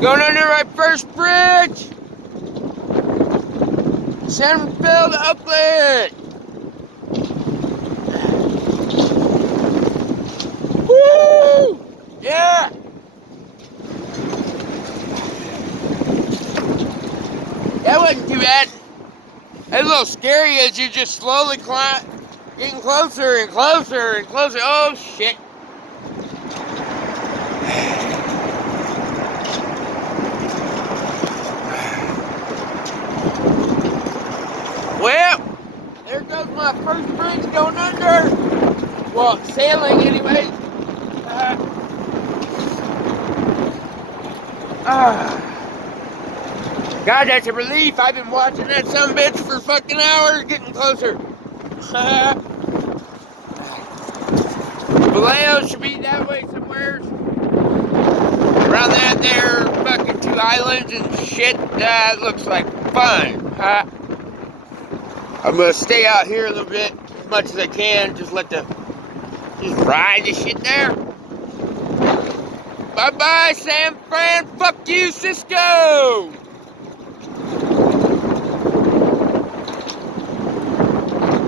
Going under my first bridge. Centerville to Oakland. Woo! Yeah. That wasn't too bad. It's a little scary as you just slowly climb, getting closer and closer and closer. Oh shit. Well, there goes my first bridge going under. Well, sailing anyway. God, that's a relief. I've been watching that sumbitch for fucking hours, getting closer. Vallejo should be that way somewhere. Around that there fucking two islands and shit. That looks like fun. I'm gonna stay out here a little bit as much as I can. Just ride the shit there. Bye bye, San Fran. Fuck you, Cisco.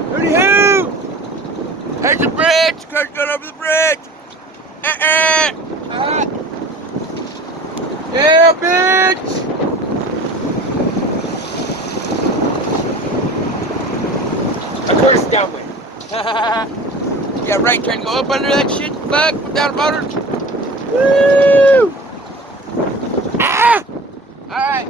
Hooty hoo. There's the bridge. Car's going over the bridge. Yeah, bitch. Of course, downwind. Yeah, right, trying to go up under that shit. Fuck, without a motor. Woo! Ah! Alright.